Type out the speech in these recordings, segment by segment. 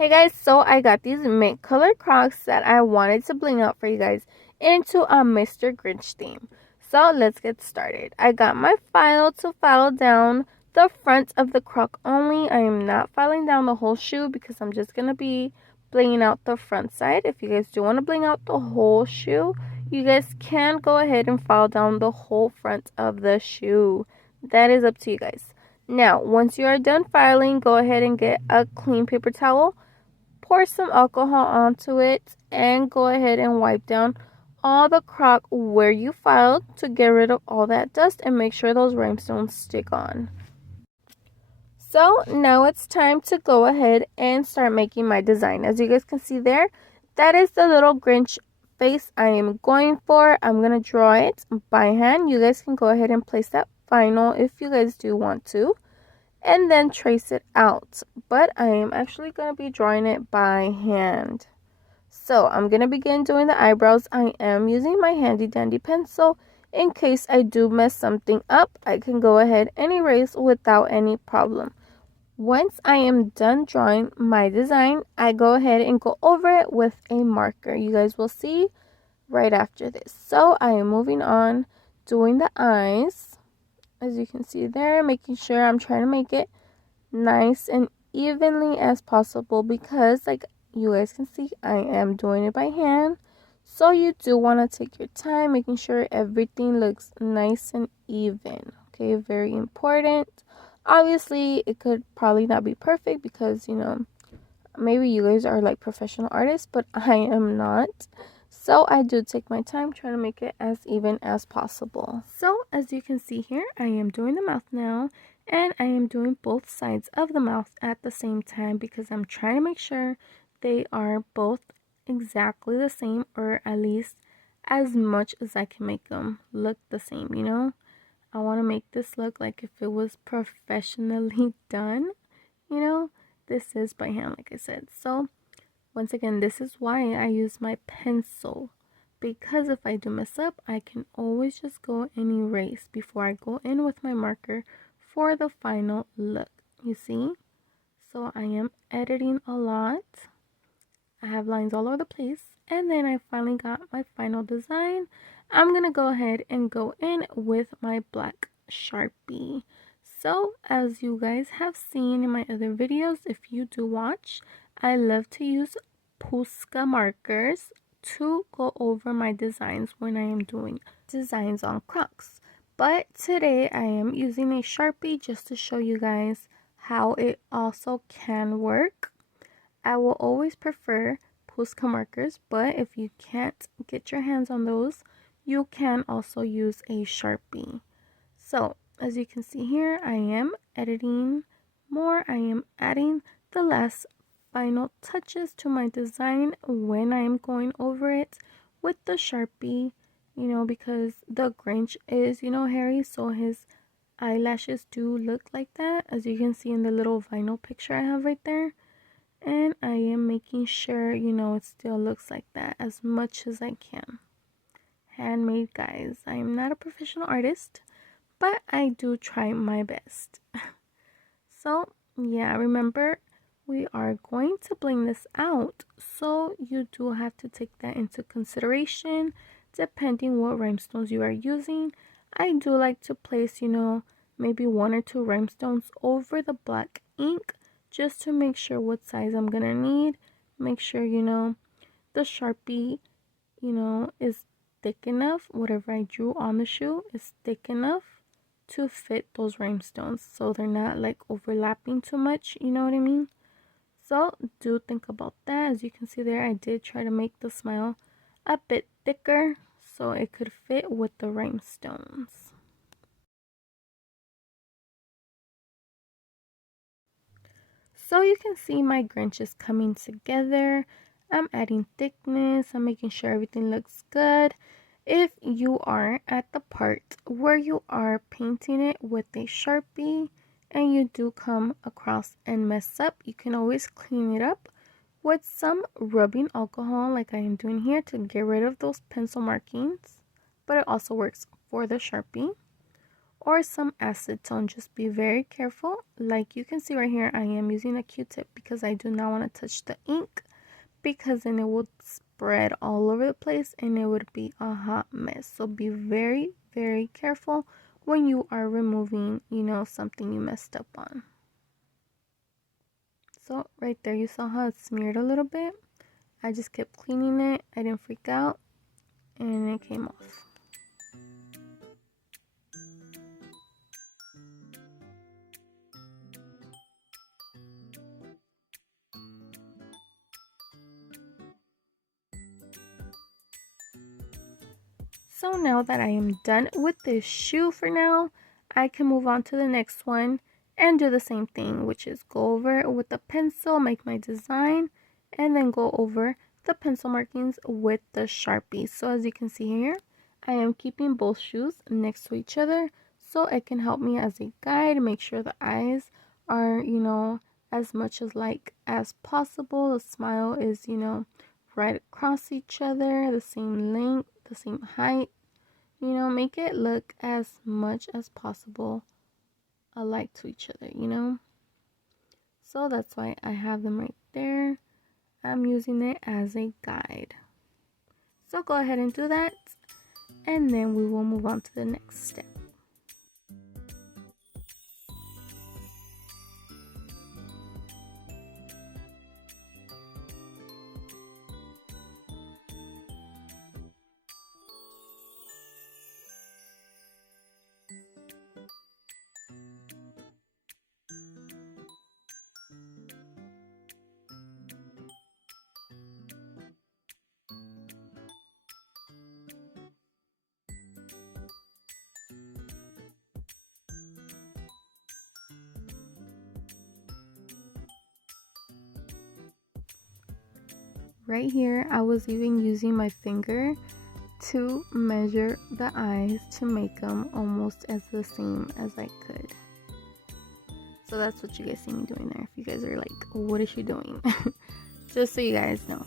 Hey guys, so I got these mint colored Crocs that I wanted to bling out for you guys into a Mr. Grinch theme. So let's get started. I got my file to file down the front of the Croc only. I am not filing down the whole shoe because I'm just going to be blinging out the front side. If you guys do want to bling out the whole shoe, you guys can go ahead and file down the whole front of the shoe. That is up to you guys. Now, once you are done filing, go ahead and get a clean paper towel. Pour some alcohol onto it and go ahead and wipe down all the Croc where you filed to get rid of all that dust and make sure those rhinestones stick on. So now it's time to go ahead and start making my design. As you guys can see there, that is the little Grinch face I am going for. I'm going to draw it by hand. You guys can go ahead and place that final if you guys do want to, and then trace it out, but I am actually going to be drawing it by hand. So I'm going to begin doing the eyebrows. I am using my handy dandy pencil. In case I do mess something up, I can go ahead and erase without any problem. Once I am done drawing my design, I go ahead and go over it with a marker. You guys will see right after this. So I am moving on, doing the eyes. As you can see there, making sure I'm trying to make it nice and evenly as possible because, like you guys can see, I am doing it by hand. So you do want to take your time making sure everything looks nice and even. Okay, very important. Obviously, it could probably not be perfect because, maybe you guys are like professional artists, but I am not. So I do take my time trying to make it as even as possible. So as you can see here, I am doing the mouth now, and I am doing both sides of the mouth at the same time because I'm trying to make sure they are both exactly the same, or at least as much as I can make them look the same, I want to make this look like if it was professionally done, This is by hand, like I said. So once again, this is why I use my pencil, because if I do mess up, I can always just go and erase before I go in with my marker for the final look. You see? So I am editing a lot. I have lines all over the place, and then I finally got my final design. I'm gonna go ahead and go in with my black Sharpie. So as you guys have seen in my other videos, if you do watch, I love to use Posca markers to go over my designs when I am doing designs on Crocs. But today I am using a Sharpie just to show you guys how it also can work. I will always prefer Posca markers, but if you can't get your hands on those, you can also use a Sharpie. So as you can see here, I am editing more. I am adding the last final touches to my design when I am going over it with the Sharpie, because the Grinch is, hairy, so his eyelashes do look like that, as you can see in the little vinyl picture I have right there. And I am making sure, it still looks like that as much as I can. Handmade, guys. I am not a professional artist, but I do try my best. So, yeah, remember, we are going to bling this out, so you do have to take that into consideration depending what rhinestones you are using. I do like to place, maybe 1 or 2 rhinestones over the black ink just to make sure what size I'm gonna need. Make sure, the Sharpie, is thick enough. Whatever I drew on the shoe is thick enough to fit those rhinestones, so they're not like overlapping too much, you know what I mean? So do think about that. As you can see there, I did try to make the smile a bit thicker so it could fit with the rhinestones. So you can see my Grinch is coming together. I'm adding thickness. I'm making sure everything looks good. If you are at the part where you are painting it with a Sharpie and you do come across and mess up, you can always clean it up with some rubbing alcohol like I am doing here to get rid of those pencil markings. But it also works for the Sharpie. or some acetone. Just be very careful. Like you can see right here, I am using a Q-tip because I do not want to touch the ink, because then it would spread all over the place and it would be a hot mess. So be very, very careful when you are removing, something you messed up on. So right there, you saw how it smeared a little bit. I just kept cleaning it. I didn't freak out and it came off. So now that I am done with this shoe for now, I can move on to the next one and do the same thing, which is go over with a pencil, make my design, and then go over the pencil markings with the Sharpie. So as you can see here, I am keeping both shoes next to each other so it can help me as a guide, make sure the eyes are, as much as like as possible. The smile is, right across each other, the same length, the same height. Make it look as much as possible alike to each other. So that's why I have them right there. I'm using it as a guide. So go ahead and do that, and then we will move on to the next step. Right here, I was even using my finger to measure the eyes to make them almost as the same as I could. So that's what you guys see me doing there. If you guys are like, what is she doing? Just so you guys know.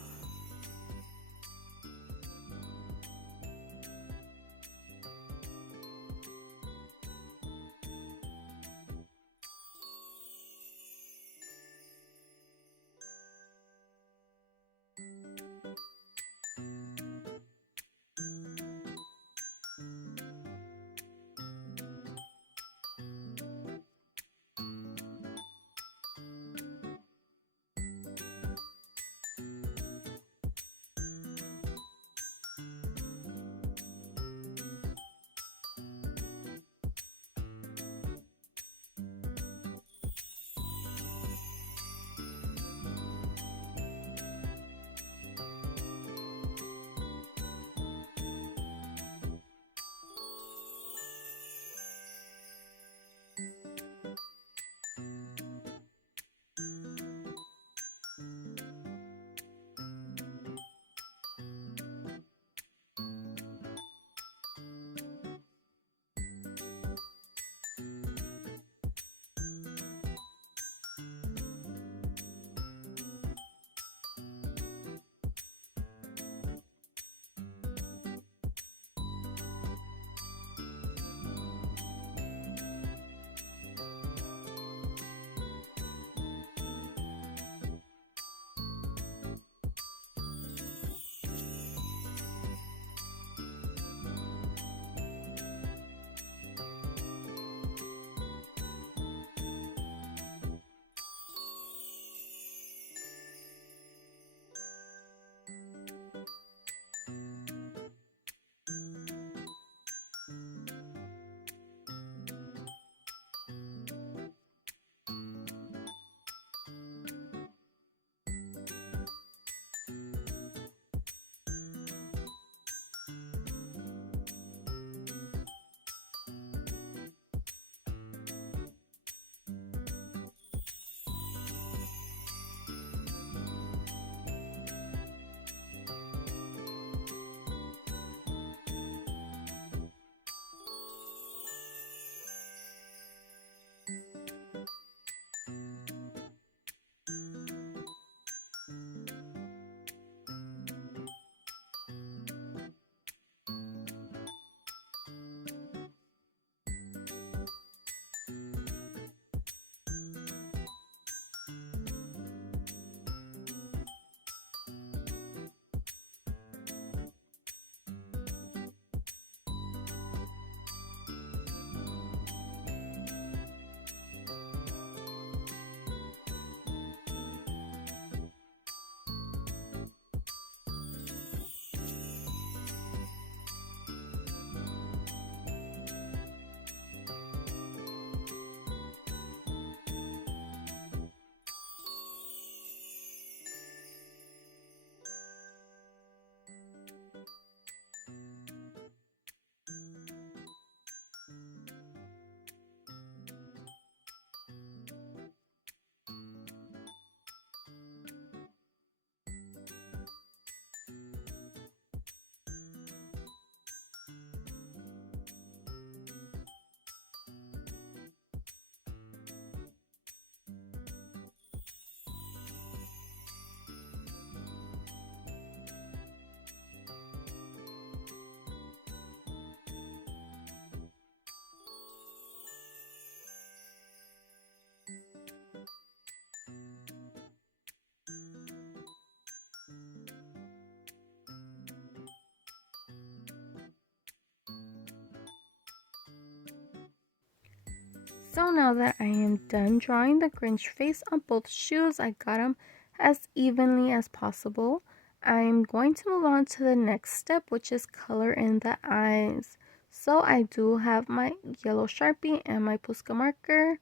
So now that I am done drawing the Grinch face on both shoes, I got them as evenly as possible. I'm going to move on to the next step, which is color in the eyes. So I do have my yellow Sharpie and my Posca marker.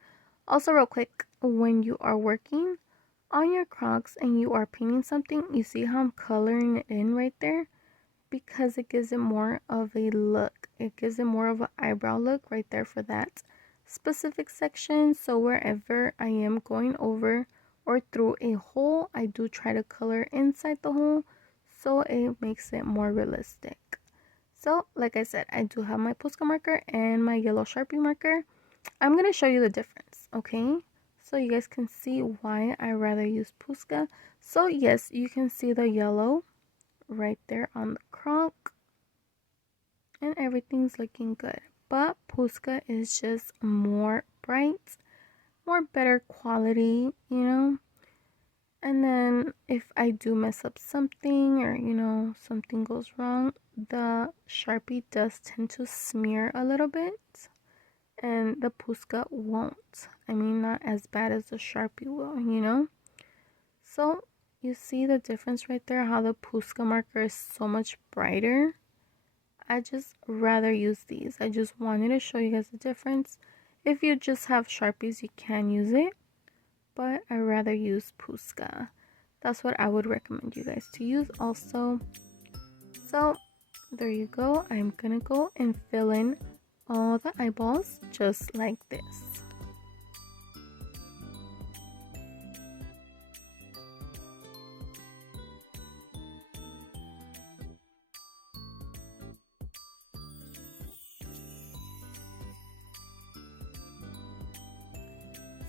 Also, real quick, when you are working on your Crocs and you are painting something, you see how I'm coloring it in right there? Because it gives it more of a look. It gives it more of an eyebrow look right there for that specific section. So wherever I am going over or through a hole, I do try to color inside the hole so it makes it more realistic. So like I said, I do have my Posca marker and my yellow Sharpie marker. I'm going to show you the difference, okay? So you guys can see why I rather use Posca. So yes, you can see the yellow right there on the croc, and everything's looking good, but Posca is just more bright, more better quality, you know. And then if I do mess up something, or something goes wrong, the Sharpie does tend to smear a little bit, and the Posca won't. I mean, not as bad as the Sharpie will. So you see the difference right there, how the Posca marker is so much brighter. I just rather use these. I just wanted to show you guys the difference. If you just have Sharpies, you can use it, but I rather use Posca. That's what I would recommend you guys to use also. So there you go. I'm gonna go and fill in all the eyeballs just like this.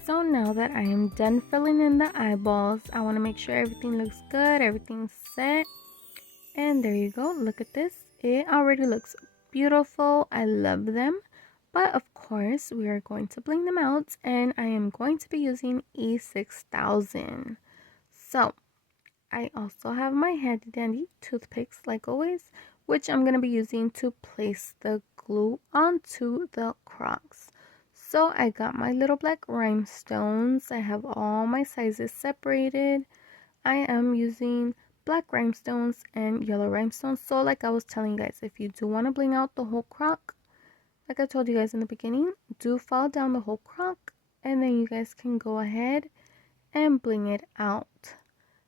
So now that I am done filling in the eyeballs, I want to make sure everything looks good, everything's set. And there you go, look at this. It already looks beautiful. I love them. But of course, we are going to bling them out, and I am going to be using E6000. So I also have my handy dandy toothpicks like always, which I'm going to be using to place the glue onto the Crocs. So I got my little black rhinestones. I have all my sizes separated. I am using black rhinestones and yellow rhinestones. So like I was telling you guys, if you do want to bling out the whole Croc, like I told you guys in the beginning, do follow down the whole Croc, and then you guys can go ahead and bling it out.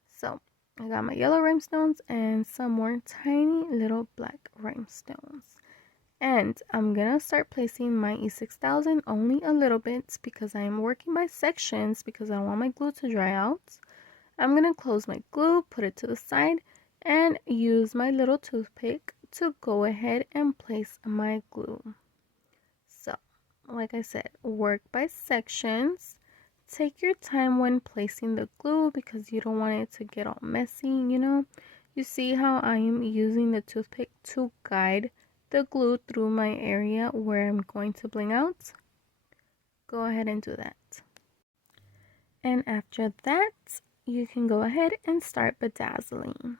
So I got my yellow rhinestones and some more tiny little black rhinestones. And I'm gonna start placing my E6000 only a little bit because I am working by sections because I want my glue to dry out. I'm gonna close my glue, put it to the side, and use my little toothpick to go ahead and place my glue. So, like I said, work by sections. Take your time when placing the glue because you don't want it to get all messy. You see how I am using the toothpick to guide the glue through my area where I'm going to bling out? Go ahead and do that. And after that, you can go ahead and start bedazzling.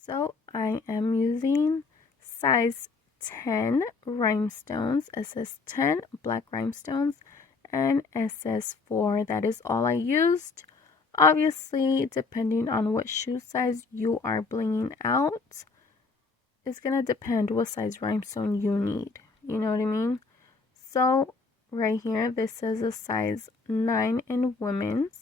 So I am using size 10 rhinestones, SS10 black rhinestones, and SS4. That is all I used. Obviously, depending on what shoe size you are blinging out, it's gonna depend what size rhinestone you need. You know what I mean? So right here, this is a size 9 in women's.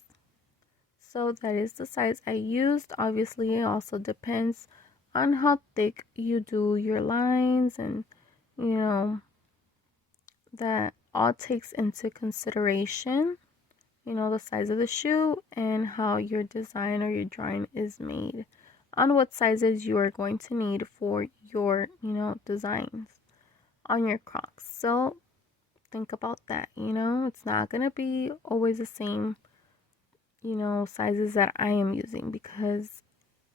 So that is the size I used. Obviously, it also depends on how thick you do your lines, and that all takes into consideration the size of the shoe and how your design or your drawing is made on what sizes you are going to need for your designs on your Crocs. So think about that. It's not gonna be always the same sizes that I am using, because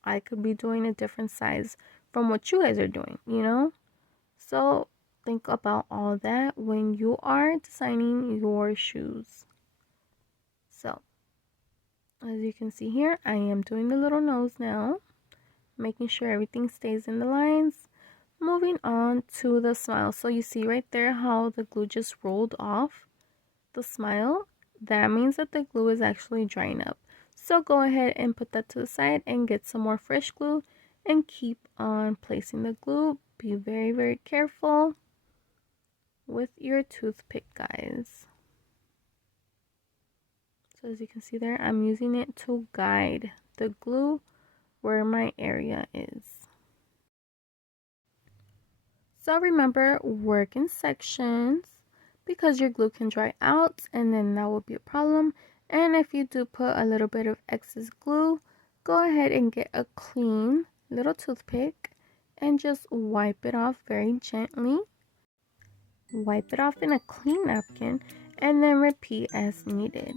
I could be doing a different size from what you guys are doing. So think about all that when you are designing your shoes. So as you can see here, I am doing the little nose now, making sure everything stays in the lines. Moving on to the smile. So you see right there how the glue just rolled off the smile? That means that the glue is actually drying up. So go ahead and put that to the side and get some more fresh glue and keep on placing the glue. Be very, very careful with your toothpick, guys. So as you can see there, I'm using it to guide the glue where my area is. So remember, work in sections because your glue can dry out and then that will be a problem. And if you do put a little bit of excess glue, go ahead and get a clean little toothpick and just wipe it off very gently. Wipe it off in a clean napkin and then repeat as needed.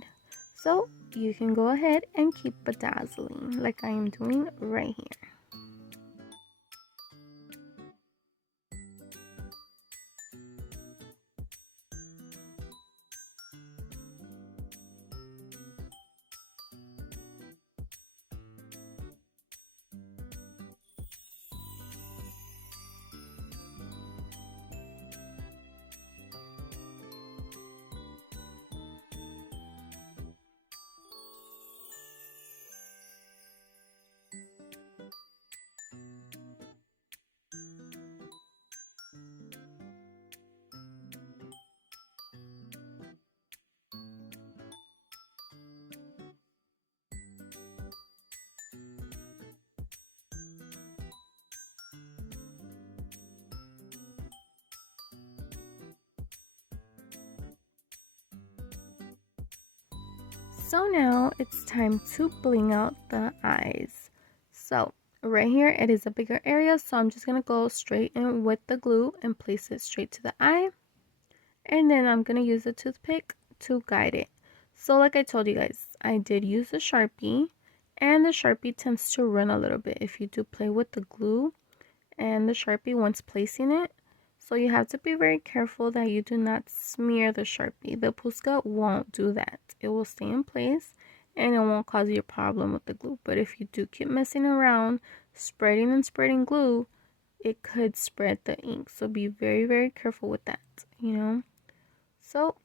So you can go ahead and keep bedazzling like I am doing right here. So now it's time to bling out the eyes. So right here it is a bigger area, so I'm just going to go straight in with the glue and place it straight to the eye. And then I'm going to use a toothpick to guide it. So like I told you guys, I did use a Sharpie, and the Sharpie tends to run a little bit if you do play with the glue and the Sharpie once placing it. So you have to be very careful that you do not smear the Sharpie. The Posca won't do that. It will stay in place and it won't cause you a problem with the glue. But if you do keep messing around, spreading and spreading glue, it could spread the ink. So be very, very careful with that, you know. So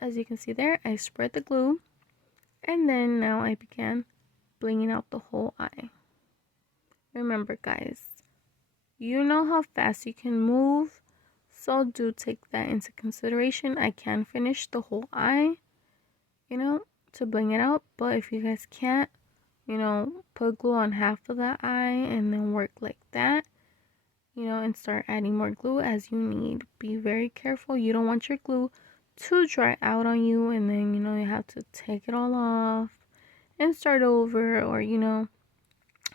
as you can see there, I spread the glue and then now I began blinging out the whole eye. Remember guys, you know how fast you can move, so do take that into consideration. I can finish the whole eye, you know, to bling it out, but if you guys can't, you know, put glue on half of that eye and then work like that, you know, and start adding more glue as you need. Be very careful. You don't want your glue to dry out on you and then, you know, you have to take it all off and start over, or, you know,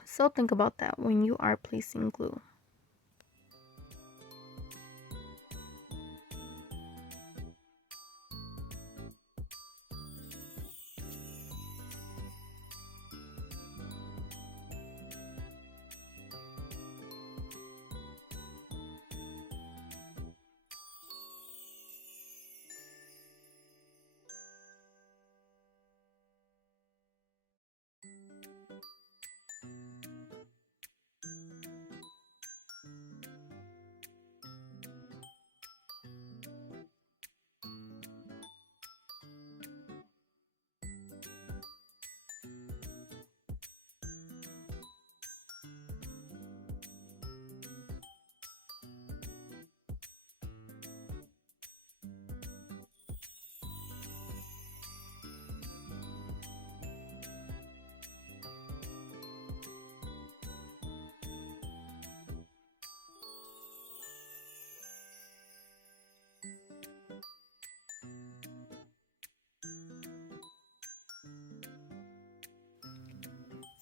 so think about that when you are placing glue.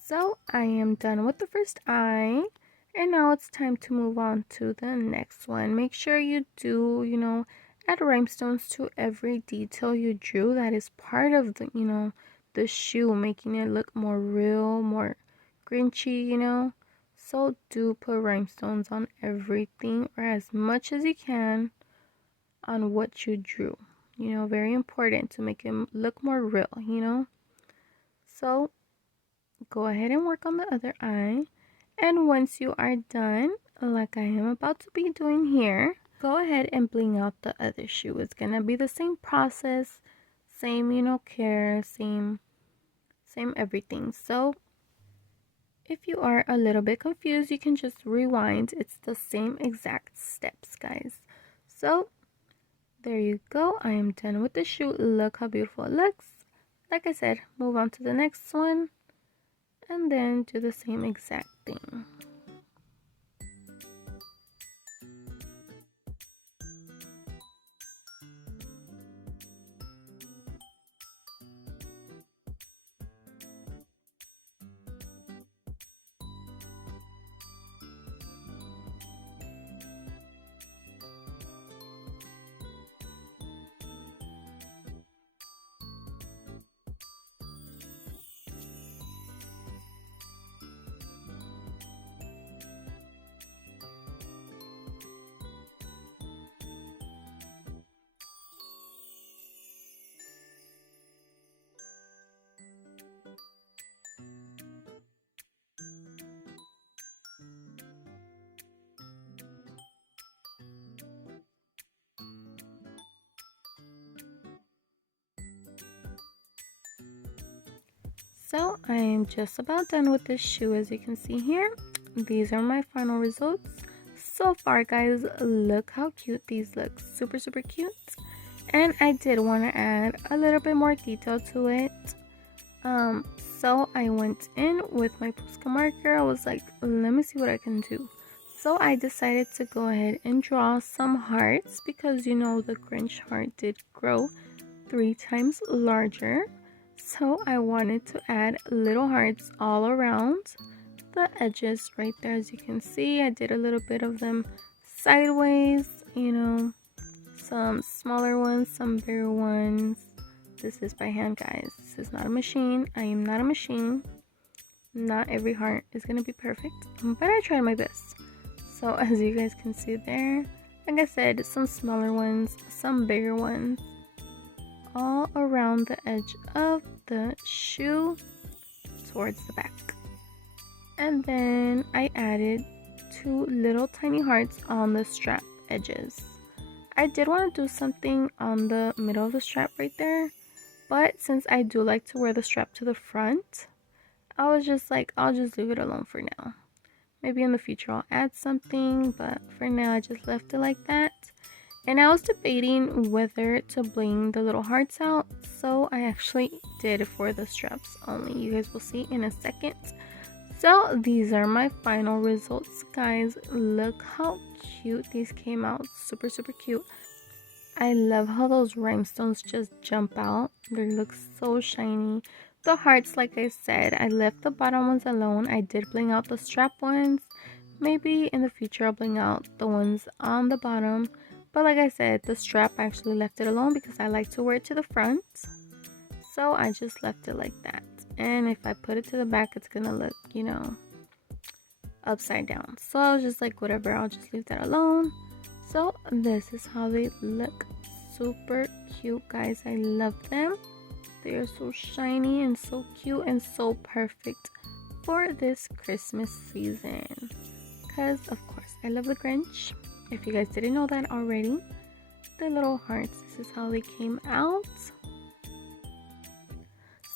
So I am done with the first eye, and now it's time to move on to the next one. Make sure you do, you know, add rhinestones to every detail you drew. That is part of the, you know, the shoe, making it look more real, more grinchy, you know. So do put rhinestones on everything, or as much as you can on what you drew. You know, very important to make it look more real, you know. So go ahead and work on the other eye, and once you are done, like I am about to be doing here, go ahead and bling out the other shoe. It's gonna be the same process, same, care, same everything. So if you are a little bit confused, you can just rewind. It's the same exact steps, guys. So there you go. I am done with the shoe. Look how beautiful it looks. Like I said, move on to the next one and then do the same exact thing. So I am just about done with this shoe. As you can see here, these are my final results so far, guys. Look how cute these look. Super cute. And I did want to add a little bit more detail to it. So I went in with my Posca marker. I was like, let me see what I can do. So I decided to go ahead and draw some hearts because the Grinch heart did grow 3 times larger. So I wanted to add little hearts all around the edges right there. As you can see, I did a little bit of them sideways, some smaller ones, some bigger ones. This is by hand, guys. This is not a machine. I am not a machine. Not every heart is gonna be perfect, but I tried my best. So as you guys can see there, like I said, some smaller ones, some bigger ones, all around the edge of the shoe towards the back. And then I added 2 little tiny hearts on the strap edges. I did want to do something on the middle of the strap right there, but since I do like to wear the strap to the front, I was just like, I'll just leave it alone for now. Maybe in the future I'll add something, but for now I just left it like that. And I was debating whether to bling the little hearts out, so I actually did for the straps only. You guys will see in a second. So these are my final results, guys. Look how cute these came out. Super cute. I love how those rhinestones just jump out. They look so shiny. The hearts, like I said, I left the bottom ones alone. I did bling out the strap ones. Maybe in the future I'll bling out the ones on the bottom. But like I said, the strap I actually left it alone because I like to wear it to the front. So I just left it like that. And if I put it to the back, it's gonna look, upside down. So I was just like, whatever, I'll just leave that alone. So this is how they look. Super cute, guys. I love them. They are so shiny and so cute and so perfect for this Christmas season. Because, of course, I love the Grinch. If you guys didn't know that already, the little hearts, this is how they came out.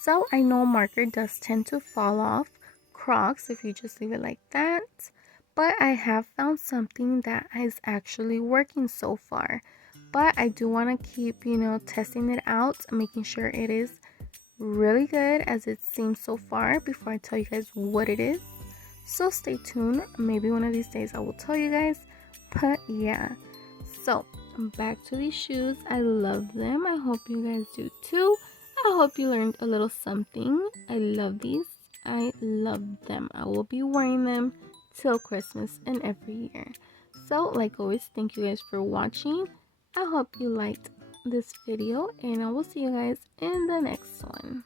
So I know marker does tend to fall off Crocs if you just leave it like that, but I have found something that is actually working so far. But I do want to keep, testing it out, making sure it is really good as it seems so far before I tell you guys what it is. So stay tuned. Maybe one of these days I will tell you guys. But yeah, so back to these shoes. I love them. I hope you guys do too. I hope you learned a little something. I love these. I love them. I will be wearing them till Christmas and every year. So like always, thank you guys for watching. I hope you liked this video and I will see you guys in the next one.